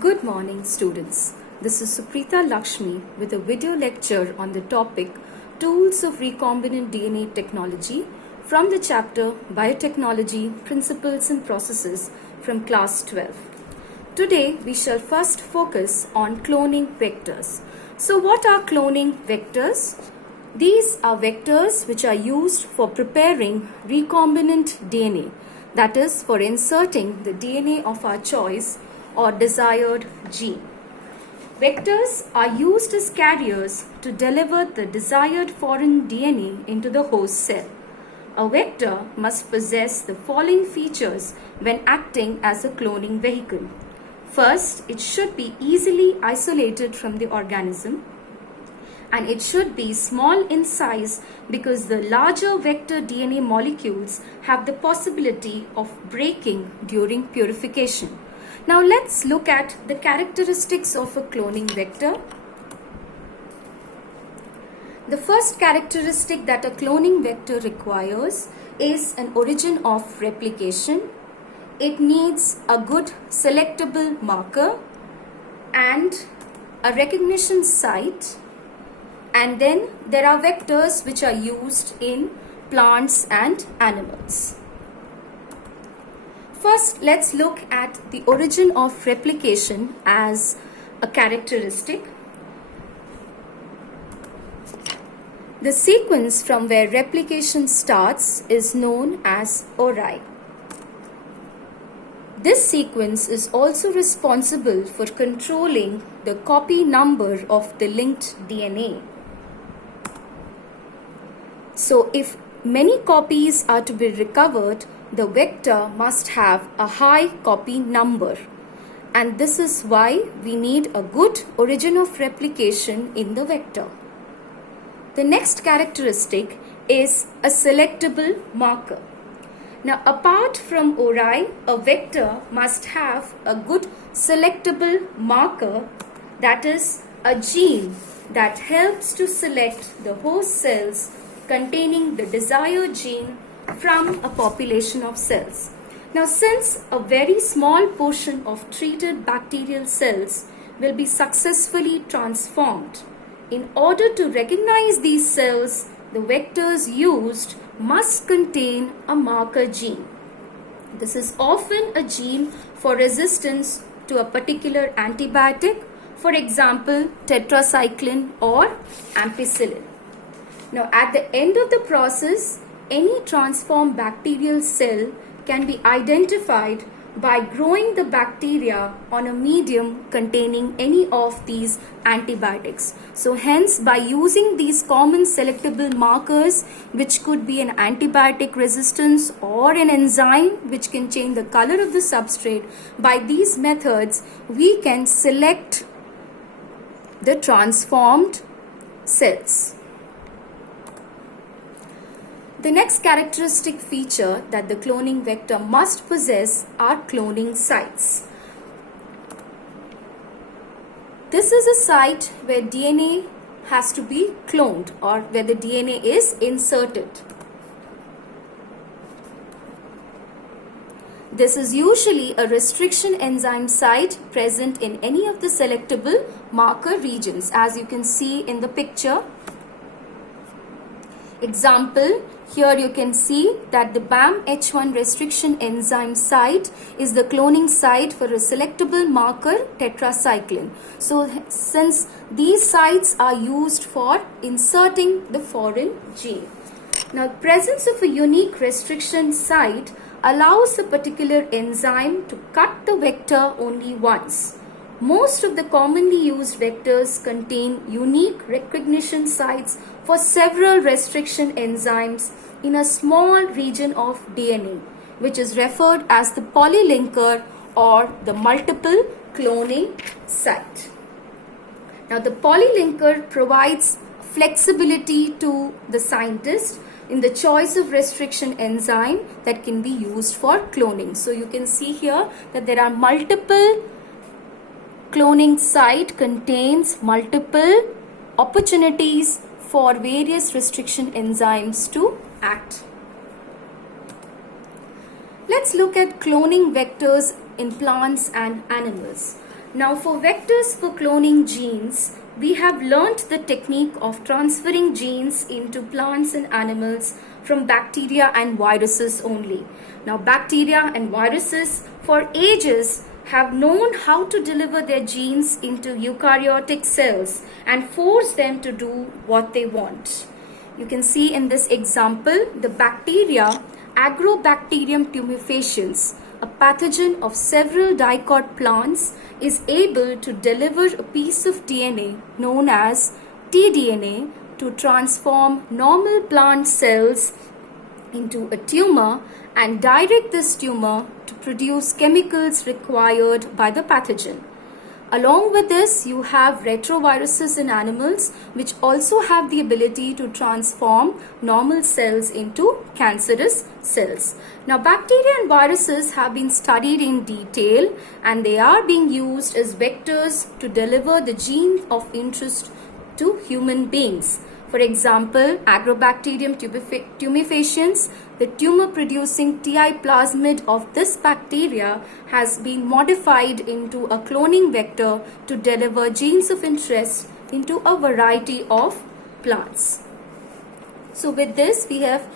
Good morning, students. This is Suprita Lakshmi with a video lecture on the topic Tools of Recombinant DNA Technology from the chapter Biotechnology, Principles and Processes from class 12. Today, we shall first focus on cloning vectors. So, what are cloning vectors? These are vectors which are used for preparing recombinant DNA, that is, for inserting the DNA of our choice or desired gene. Vectors are used as carriers to deliver the desired foreign DNA into the host cell. A vector must possess the following features when acting as a cloning vehicle. First, it should be easily isolated from the organism, and it should be small in size because the larger vector DNA molecules have the possibility of breaking during purification. Now let's look at the characteristics of a cloning vector. The first characteristic that a cloning vector requires is an origin of replication. It needs a good selectable marker and a recognition site. And then there are vectors which are used in plants and animals. First, let's look at the origin of replication as a characteristic. The sequence from where replication starts is known as ori. This sequence is also responsible for controlling the copy number of the linked DNA. So, if many copies are to be recovered, the vector must have a high copy number. And this is why we need a good origin of replication in the vector. The next characteristic is a selectable marker. Now, apart from ori, a vector must have a good selectable marker, that is a gene that helps to select the host cells containing the desired gene from a population of cells. Now, since a very small portion of treated bacterial cells will be successfully transformed, in order to recognize these cells, the vectors used must contain a marker gene. This is often a gene for resistance to a particular antibiotic, for example, tetracycline or ampicillin. Now, at the end of the process, any transformed bacterial cell can be identified by growing the bacteria on a medium containing any of these antibiotics. So hence, by using these common selectable markers, which could be an antibiotic resistance or an enzyme which can change the color of the substrate, by these methods we can select the transformed cells. The next characteristic feature that the cloning vector must possess are cloning sites. This is a site where DNA has to be cloned or where the DNA is inserted. This is usually a restriction enzyme site present in any of the selectable marker regions, as you can see in the picture. Example, here you can see that the BAM-H1 restriction enzyme site is the cloning site for a selectable marker tetracycline. So, since these sites are used for inserting the foreign gene. Now, presence of a unique restriction site allows a particular enzyme to cut the vector only once. Most of the commonly used vectors contain unique recognition sites for several restriction enzymes in a small region of DNA, which is referred as the polylinker or the multiple cloning site. Now, the polylinker provides flexibility to the scientist in the choice of restriction enzyme that can be used for cloning. So, you can see here that there are multiple cloning site contains multiple opportunities for various restriction enzymes to act. Let's look at cloning vectors in plants and animals. Now for vectors for cloning genes, we have learnt the technique of transferring genes into plants and animals from bacteria and viruses only. Now bacteria and viruses for ages have known how to deliver their genes into eukaryotic cells and force them to do what they want. You can see in this example the bacteria Agrobacterium tumefaciens, a pathogen of several dicot plants, is able to deliver a piece of DNA known as tDNA to transform normal plant cells into a tumor and direct this tumor to produce chemicals required by the pathogen. Along with this, you have retroviruses in animals which also have the ability to transform normal cells into cancerous cells. Now, bacteria and viruses have been studied in detail and they are being used as vectors to deliver the gene of interest to human beings. For example, Agrobacterium tumefaciens, the tumor-producing TI plasmid of this bacteria has been modified into a cloning vector to deliver genes of interest into a variety of plants. So with this, we have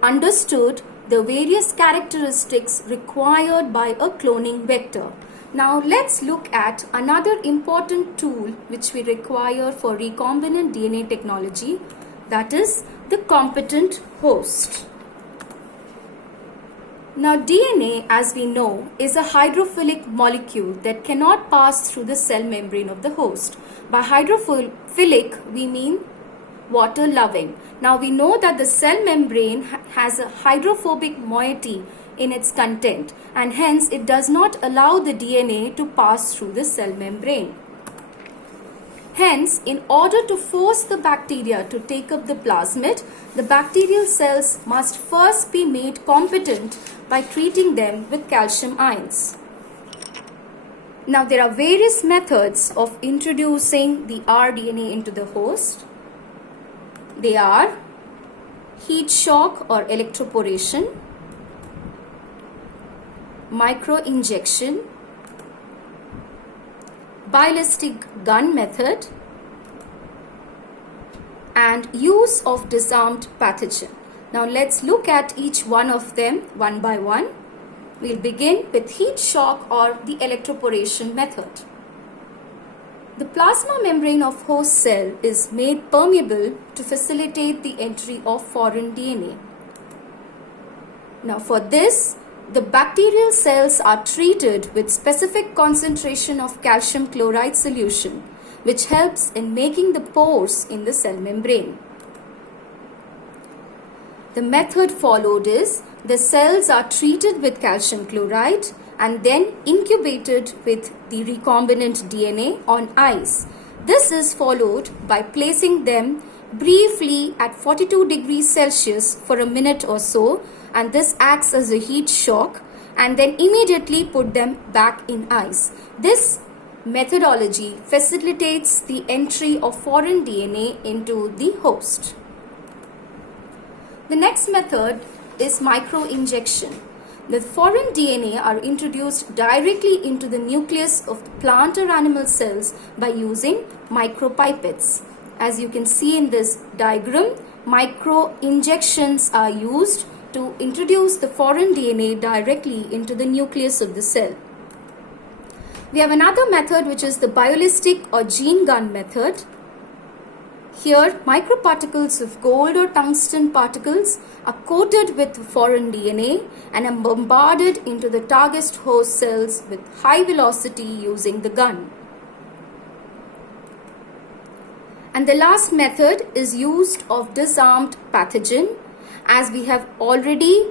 understood the various characteristics required by a cloning vector. Now let's look at another important tool which we require for recombinant DNA technology, that is the competent host. Now DNA, as we know, is a hydrophilic molecule that cannot pass through the cell membrane of the host. By hydrophilic, we mean water loving. Now we know that the cell membrane has a hydrophobic moiety in its content and hence it does not allow the DNA to pass through the cell membrane. Hence, in order to force the bacteria to take up the plasmid, the bacterial cells must first be made competent by treating them with calcium ions. Now there are various methods of introducing the rDNA into the host. They are heat shock or electroporation, microinjection, ballistic gun method, and use of disarmed pathogen. Now let's look at each one of them one by one. We'll begin with heat shock or the electroporation method. The plasma membrane of host cell is made permeable to facilitate the entry of foreign DNA. Now for this, the bacterial cells are treated with specific concentration of calcium chloride solution, which helps in making the pores in the cell membrane. The method followed is the cells are treated with calcium chloride and then incubated with the recombinant DNA on ice. This is followed by placing them briefly at 42 degrees Celsius for a minute or so, and this acts as a heat shock, and then immediately put them back in ice. This methodology facilitates the entry of foreign DNA into the host. The next method is microinjection. The foreign DNA are introduced directly into the nucleus of the plant or animal cells by using micropipettes. As you can see in this diagram, microinjections are used to introduce the foreign DNA directly into the nucleus of the cell. We have another method which is the ballistic or gene gun method. Here, microparticles of gold or tungsten particles are coated with foreign DNA and are bombarded into the target host cells with high velocity using the gun. And the last method is used of disarmed pathogen. As we have already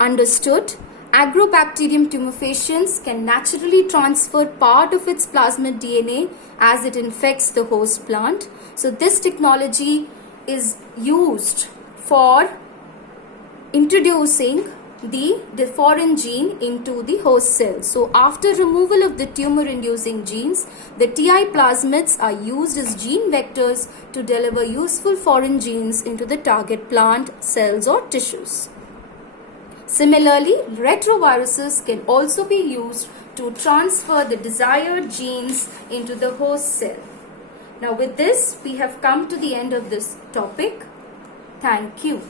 understood, Agrobacterium tumefaciens can naturally transfer part of its plasmid DNA as it infects the host plant. So this technology is used for introducing the foreign gene into the host cell. So after removal of the tumor inducing genes, the TI plasmids are used as gene vectors to deliver useful foreign genes into the target plant, cells or tissues. Similarly, retroviruses can also be used to transfer the desired genes into the host cell. Now with this, we have come to the end of this topic. Thank you.